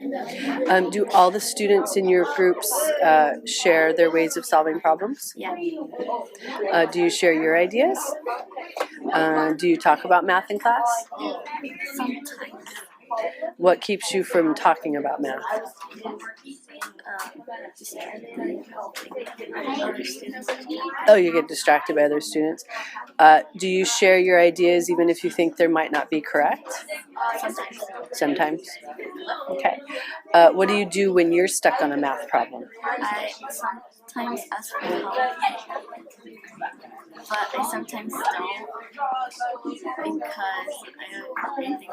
Do all the students in your groups share their ways of solving problems? Yeah. Do you share your ideas? Do you talk about math in class? Sometimes. What keeps you from talking about math? Distracted. Other students. Oh, you get distracted by other students. Do you share your ideas even if you think they might not be correct? Sometimes. Sometimes. Okay. What do you do when you're stuck on a math problem? I sometimes ask for help, but I sometimes don't because I don't think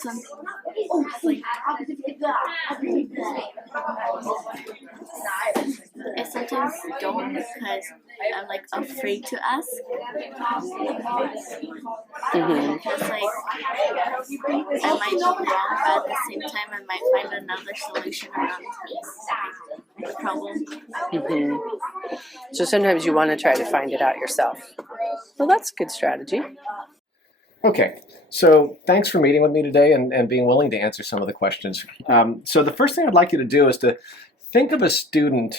some like I sometimes don't because I'm like afraid to ask. Mm-hmm. Because like I might be wrong, but at the same time I might find another solution around the problem. Mm-hmm. So sometimes you want to try to find it out yourself. Well, that's a good strategy. Okay, so thanks for meeting with me today and being willing to answer some of the questions. So the first thing I'd like you to do is to think of a student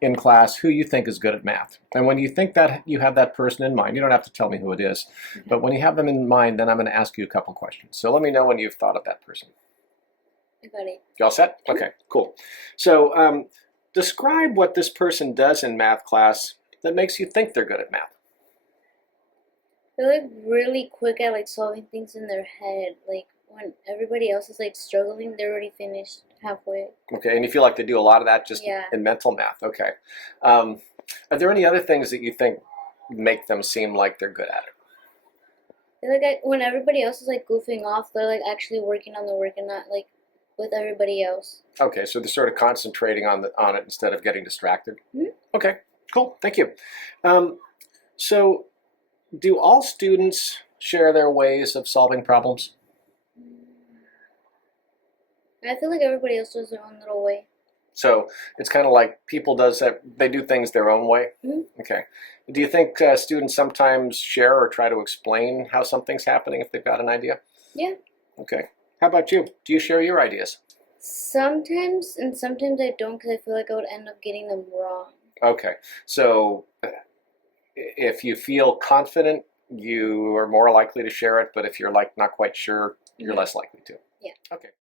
in class who you think is good at math. And when you think that you have that person in mind, you don't have to tell me who it is, but when you have them in mind, then I'm going to ask you a couple questions. So let me know when you've thought of that person. I got it. You all set? Okay, cool. So describe what this person does in math class that makes you think they're good at math. They're like really quick at like solving things in their head. Like when everybody else is like struggling, they're already finished halfway. Okay, and you feel like they do a lot of that just Yeah. in mental math. Okay. Are there any other things that you think make them seem like they're good at it? They're like when everybody else is like goofing off, they're like actually working on the work and not like with everybody else. Okay, so they're sort of concentrating on it instead of getting distracted. Mm-hmm. Okay, cool. Thank you. So, do all students share their ways of solving problems? I feel like everybody else does their own little way. So it's kind of like people they do things their own way. Mm-hmm. Okay. Do you think students sometimes share or try to explain how something's happening if they've got an idea? Yeah. Okay. How about you? Do you share your ideas? Sometimes, and sometimes I don't because I feel like I would end up getting them wrong. Okay. So if you feel confident, you are more likely to share it, but if you're like not quite sure, you're less likely to. Yeah. Okay.